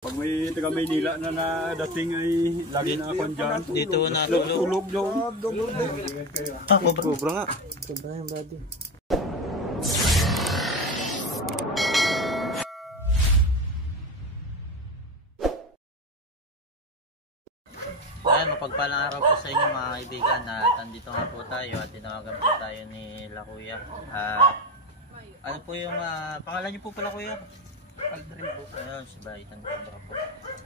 Pag may taga Maynila na dating ay lagi na ako dyan. Dito natulog. Tulog doon. Cobra nga. Cobra yung body. Ayan, mapagpalang araw po sa inyo mga kaibigan. At andito nga po tayo at tinawagan po tayo ni La Kuya. Ano po yung pangalan niyo po pala Kuya? Aldrin po. Ayun, si Baitan Cobra po.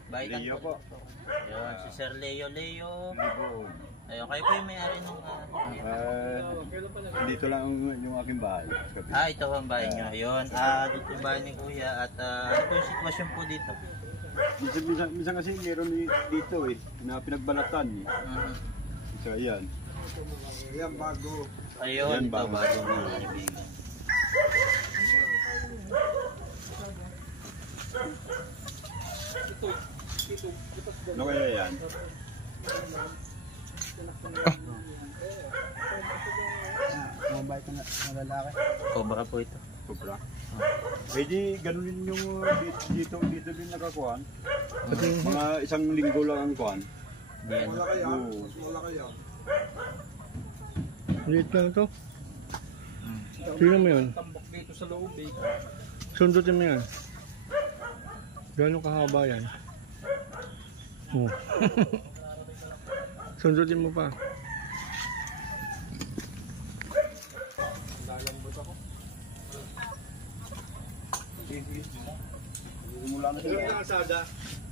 Baitan Leo po. Ayun, si Sir Leo. Ayun, kayo po yung may-ari nung Dito lang yung aking bahay. ito ang bahay nyo. Ayun, dito yung bahay ni Kuya. At ano po yung sitwasyon po dito? Minsan kasi meron dito na pinagbalatan So ayan. Ayan bago. Ayun, ito bago mga kaibigan. Ano kaya yan? Mabait na lalaki. Cobra po ito. Cobra. Pwede ganunin yung dito din nakakuhan. Mga isang linggo lang ang kuhan. Wala kaya? Wala kaya? Liit lang ito. Sino mo yun? Tambak dito sa loob eh. Sundutin mo yan. Gano'ng kahaba yan? Oh. Sundutin mo pa. Lalambot ako. Simula na sila. Yung asada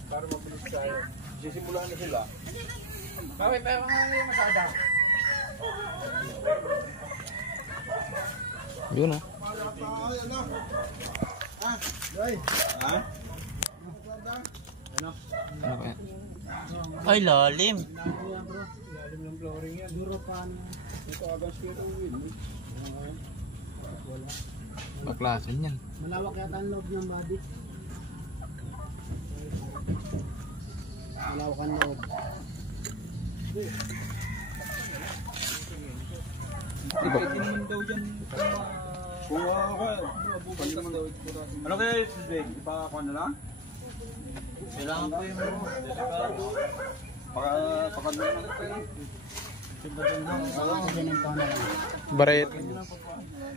para mabilis tayo. Sisimula na sila. Bakit tayo mga yung asada? Yun o. Ha? Ay, lalim. Lalim ng flooring yan. Duro pa ano. Ito agas ko ito. Wala. Baklasan yan. Malawak yata ang loob ng body. Malawak ang loob. Pwede daw dyan Kung ano kaya yung today? Ipakuha na lang? Kailangan po yung Pakadala na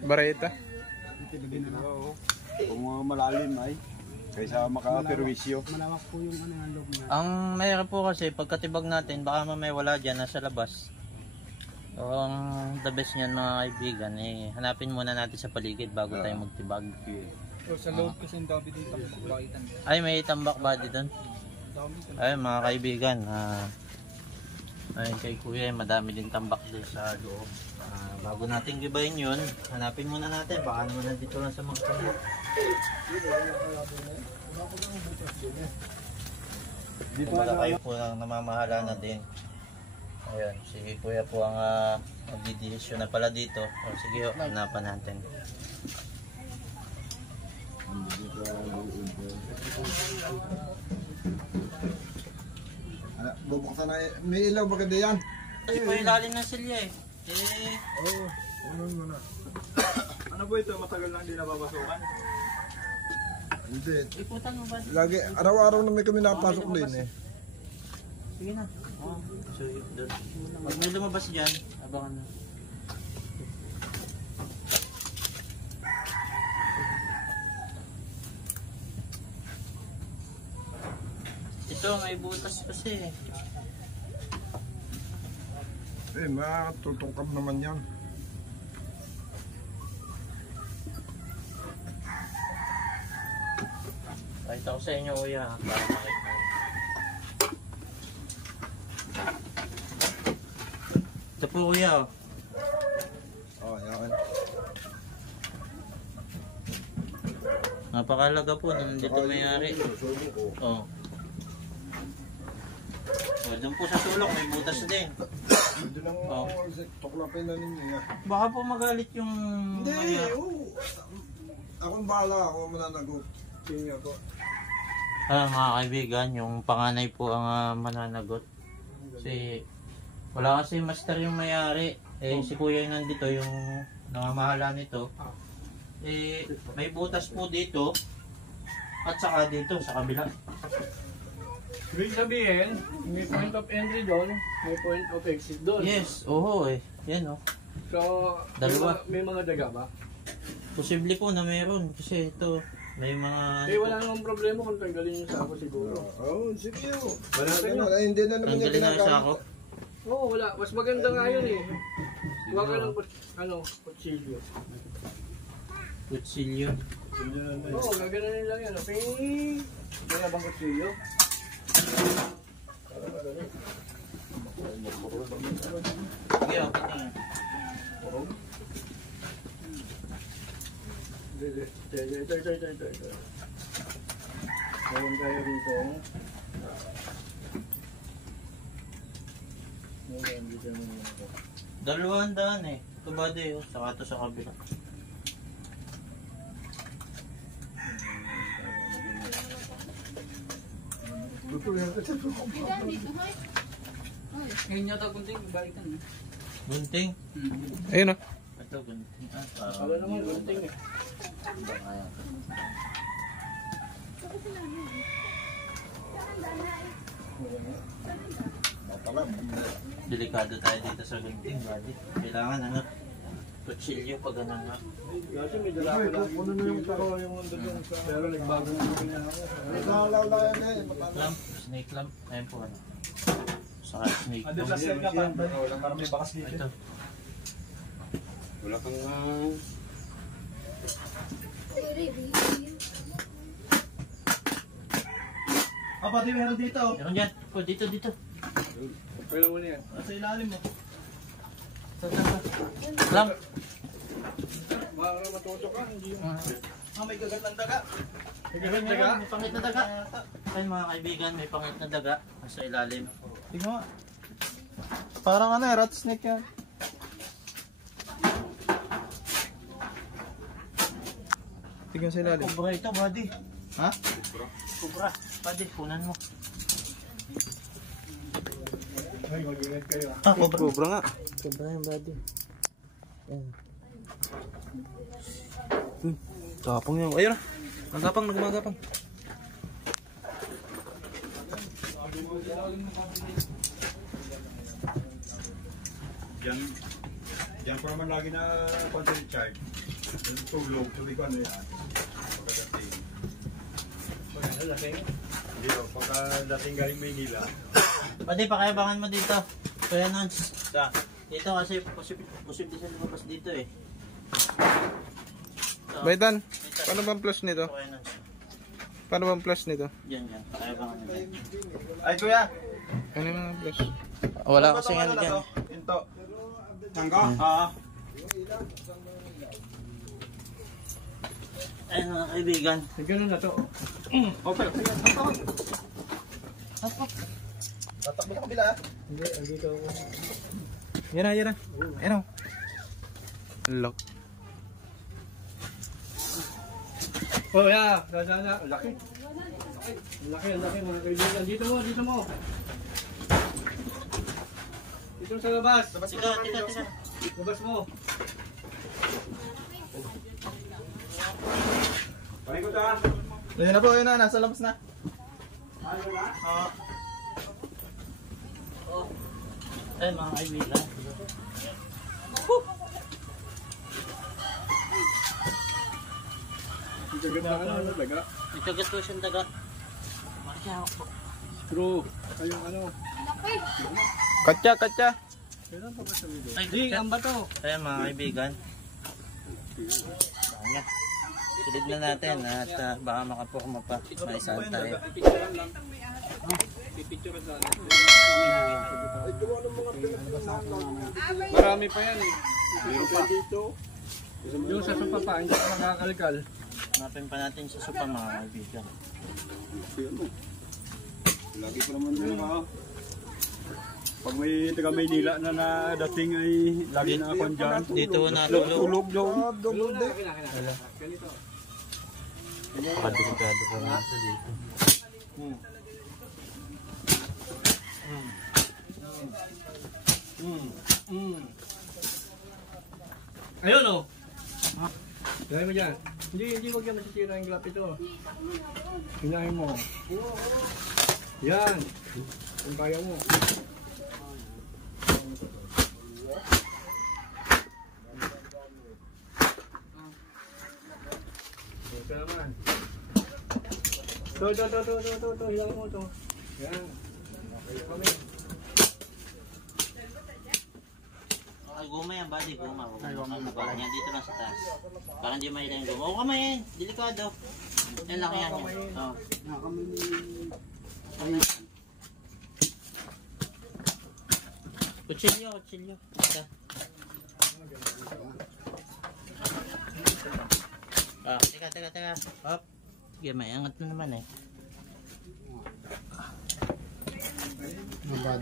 Bareta. Kung malalim ay kaysa makaperwisyo. Malawak po yung ano ng loob niya. Ang mayroon po kasi pagkatibag natin baka mamaya wala dyan, nasa labas. So, ang the best niyan mga kaibigan hanapin muna natin sa paligid bago tayo magtibag. So sa loob kasi ang dami dito tambak. Ay, may tambak body doon. Ay mga kaibigan, ayun kay Kuya, madami din tambak doon sa loob. Bago natin gibayin yun, hanapin muna natin, baka naman nandito lang sa mga tambak. Dito na kayo po lang namamahala na din. Ayun, si Kuya po ang magdidesisyon na pala dito. O sige, hanapan natin. Bubuksan na may ilaw ba ganda yan? Kasi po yung lalim ng silya eh. Oo, ano na. Ano po ito? Matagal lang din nababasukan? Hindi. Iputan mo ba? Lagi, araw-araw na may kami napasok din eh. Sige na. So, doon. Pag may lumabas dyan, abangan na. Ito, may butas kasi. Makatutungkap naman yan. Kahit ako sa inyo, Kuya. Para makita. Ito po, Kuya. Yan. Napakalaga po, nandito may-ari. Oh. Doon po sa sulok, may butas din. Hindi lang tuklapin na ninyo. Baka po magalit yung... Hindi, akong bahala, ako mananagot. Senior ko. Mga kaibigan, yung panganay po ang mananagot. Kasi wala kasi master yung may-ari. Si Kuya yung nandito, yung namamahala nito. May butas po dito. At saka dito, sa kabila. Ibig sabihin, may point of entry doon, may point of exit doon. Yes, oo eh. Yan oh. So, Dalawa. may mga daga ba? Posible po na meron kasi ito may mga Eh, wala namang problema kung tanggalin yung sako siguro. Oo, sige oh. Wala sa inyo. Wala, hindi na naman yung tanggalin na sa ginagamit. ako. Oo, wala. Mas maganda nga yun eh. Huwag ka ng kutsilyo. Kutsilyo. Oo, gagananin lang yan. Ping! Wala bang kutsilyo? Sige, okay na yan. Ito. Meron tayo dito. Meron dito naman ako. 200 eh. Ito ba de, oh. Saka ito sa kabila. Ngayon yata kunting balikan. Gunting. Ayun o. Ito, gunting. Ah, parang Wala naman kunting eh. Delikado tayo dito sa gunting, buddy. Kailangan ano, kutsilyo pag ano nga. Kasi may dala ko lang. Ano na yung taro yung mundo dun sa... Pero nagbago na kami na ako. Nalawla yan eh. matanda. Lamp, snake lamp. Ayun po ano. Saka snake Ano lamp. sa step na parang may bakas dito. Ito. Wala kang Ah, pati meron dito. Meron dyan. Oh, dito. Pwede mo na yan. Nasa ilalim mo. Lamp. Baka matutok ka, hindi yung... Ah, may kagat ng daga. Meron, may pangit na daga. Ayun mga kaibigan, may pangit na daga. Nasa ilalim. Tingnan mo. Parang ano rat snake yan. Tingnan sa ilalim. Kubra ito, buddy. Ha? Kubra. Buddy, kunan mo. Ay, mag-ingat kayo. Ah, kubra. Cobra nga. Kubra yung buddy. Yan. Tapang yan. Ayun na. Nagmagapang. Yan pa naman lagi na content charge. Yung tulog, tuloy ko ano yan. Pagkadating. Hindi o, pagkadating galing Maynila. Buddy, pakiabangan mo dito. Kaya nons. Dito kasi posible siya lumabas dito eh. So, Baitan, dito. paano bang plus nito? Kaya nons. Paano bang plus nito? Yan. Pakiabangan mo dyan. Ay, kuya. Ano yung mga plus? Wala kasi ano dyan. Into. Tangga? Ayun mga kaibigan. Ganun na to. Okay. Tatakbo ka kabila ah. Hindi, dito ako. Yan na. Yan o. Lock. Oh, yeah. Sana. Laki. Laki mga kaibigan. Dito mo. Dito sa labas. Tika. Labas mo. Palikot ah! Ayun na po, ayun na. Nasa labas na. Ayun mga kaibigan. Dito ganda ka na. Daga. Ito gato siyang daga. Markya ako. Screw. Ayun ano. Katya. Kailan pa ba sa video? Ay, Di, ang bato. Ayun mga kaibigan. Kanya. Silid na natin at baka makapurma pa. May saan tayo. Marami pa yan eh. Meron pa dito. Yung sa sopa pa, hindi ka nakakalkal. Hanapin pa natin sa sopa mga kaibigan. Lagi pa naman yun ha. Pag may taga Maynila na dating ay lagi na ako dyan. Dito na tulog. Tulog doon. Ganito. Padelikado pa natin dito. Ayun o. Dahil mo dyan. Hindi wag yan masisira yung glap ito. Hinahin mo. Yan. Kung kaya mo. Ito naman. Ito. Hinahin mo ito. Yan. Okay kami. Okay, guma yan, buddy. Guma. Yan dito lang sa taas. Parang di may yung guma. Oo, kamay yan. Delikado. Yan lang yan. Oh. Kutsilyo. Ito. Ah, teka. Hop. Sige, may angat na naman eh. Mabad.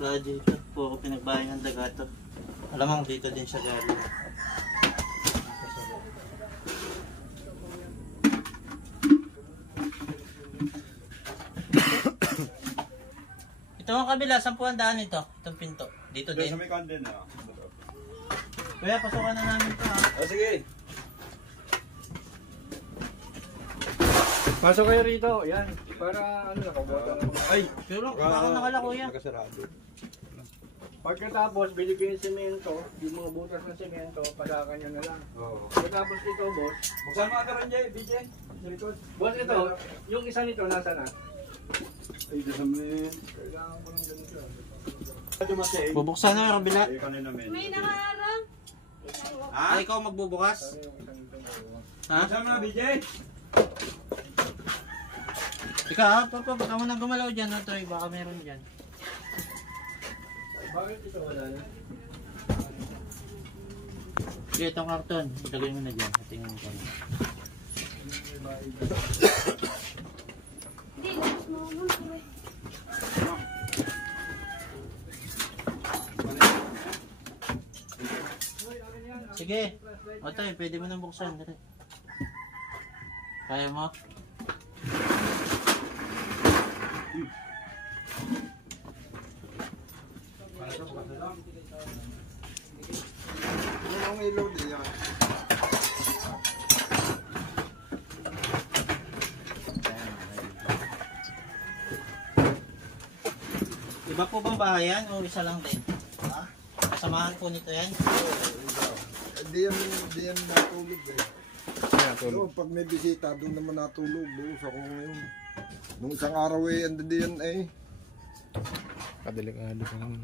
Wala dito. Puro pinagbayan ng daga to. Alamang dito din siya galing. Ito ang kabila, 10 daan ito. Itong pinto. Dito Doon din. sa may kandin na. Kuya, pasukan na namin ito ha. Sige. Pasok kayo rito. Yan. Para ano nakabutan. Ay! Pero baka nakala kuya. Nakasarado. Pagkatapos, bili kayo ng semento. Yung mga butas ng semento, padakan nyo na lang. Oo. Pagkatapos ito, boss. Buksan mo ata rin, BJ. Sa likod. Boss, ito. Yung isa nito, nasa na? Ay, doon sa may... Kailangan ko ng ganito. Dumatay. Bubuksan na yung kabila. Ay, kanina men. May nakaharang. Ay, ikaw magbubukas? Ha? Buksan mo, BJ. Ikaw, papa, baka mo nang gumalaw dyan, no, Troy? Baka meron dyan. Bakit ito wala na? Sige, itong karton. Ilagay mo na dyan. Tingnan mo kami. Hindi, labas mo muna. Sige. O, Troy, pwede mo nang buksan. Dali. Kaya mo? Ano ang ilaw diyan? Iba po bang bahayan o isa lang din? Ha? Samahan po nito yan? Di yan natulog eh. Doon, pag may bisita, doon naman natulog. Doon sa kung ngayon. Nung isang araw eh, andun din eh. Kadelikado ka naman.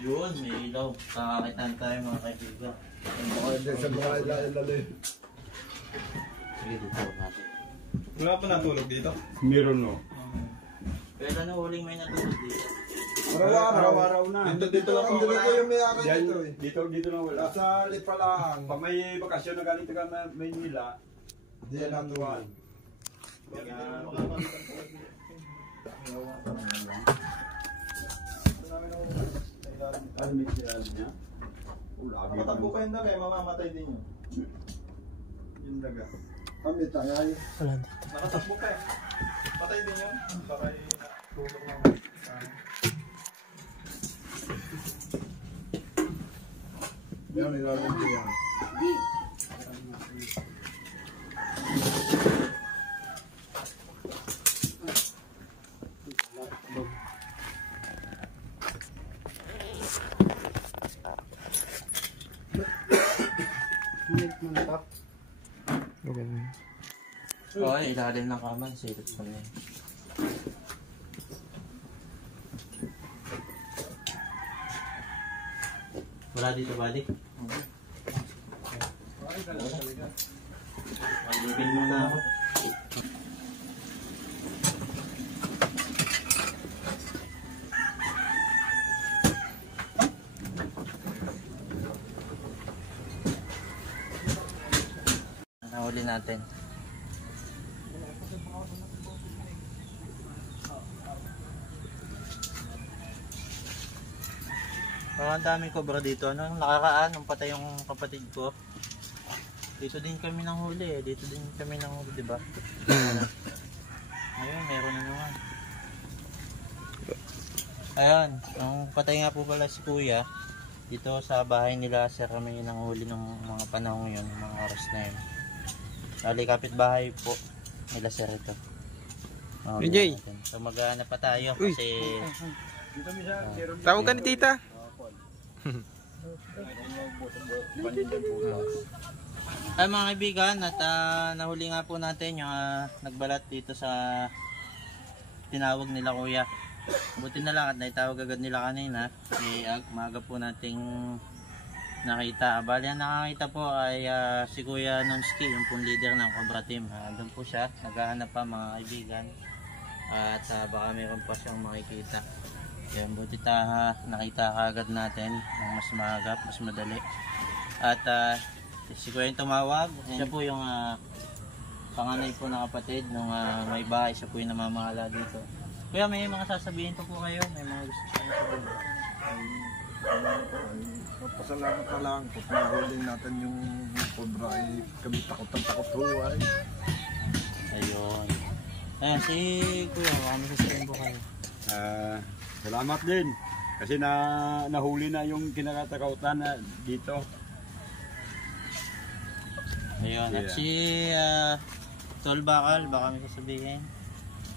Yun, may ilaw. Kakakitaan tayo mga kaibigan. Baka hindi sa mga ilalim. Sige, dito natin. Wala pa natulog dito? Meron no. Kailan na huling may natulog dito? Araw-araw na. Dito lang ang dito yung may-ari dito eh. Dito na wala. Sa Lipalaan. Pag may bakasyon na galing taga Maynila, Di yan natulog. Matapo kayo na kayo, mamamatay din yun. Yung daga. Kami tangay. Nakatakbo ka eh. Patay din yun. Baka tulog lang. Yan, ilalim ko yan. Okay. Oo, ilalim ng kaman. Silip ko na yun. Wala dito, buddy? Magbibil muna ako. Nahuli natin. Parang daming cobra dito. Ano, nakakaan, nung patay yung kapatid ko. Dito din kami nang huli eh. Dito din kami nang huli, diba? Ayun, meron na naman. Ayun, nung patay nga po pala si Kuya, dito sa bahay nila sir kami nang huli ng mga panahon yun, mga oras na yun. Bali, kapitbahay po nila sir ito. Jay. So maghanap pa tayo kasi Tawag ka ni tita. ay mga kaibigan at nahuli nga po natin yung nagbalat dito sa tinawag nila Kuya. Buti na lang at naitawag agad nila kanina. Maaga po nating nakita. Bali ang nakakita po ay si Kuya Nonski, yung pong leader ng Cobra Team. Doon po siya, naghahanap pa mga kaibigan. At baka mayroon pa siyang makikita. Kaya buti nakita kaagad natin ng mas maaga, mas madali. At si Kuya yung tumawag. Siya po yung panganay po na kapatid nung may bahay. Siya po yung namamahala dito. Kuya, may mga sasabihin pa po kayo? May mga gusto kayo sabihin? Pasalamat na lang kung nahuli natin yung cobra ay kami takot ho ay. Ayun. Ayan, si Kuya, may sasabihin po kayo? Salamat din. Kasi nahuli na yung kinakatakautan na dito. Ayun, at Yeah. si Tol Bakal, baka may sasabihin?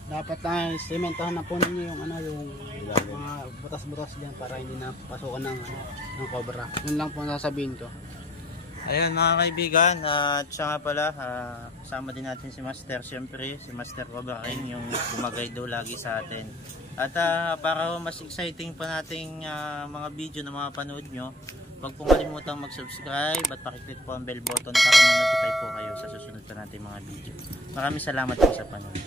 Dapat na sementahan na po ninyo yung yung mga butas-butas diyan para hindi na pasukan ng cobra. Yun lang po ang sasabihin ko. Ayun mga kaibigan, at siya nga pala, kasama din natin si Master, siyempre si Master Cobra King, yung gumagay daw lagi sa atin. At para mas exciting pa nating mga video na mga panood nyo, huwag pong kalimutang mag-subscribe at pakiclick po ang bell button para ma-notify po kayo sa susunod pa natin mga video. Maraming salamat po sa panood.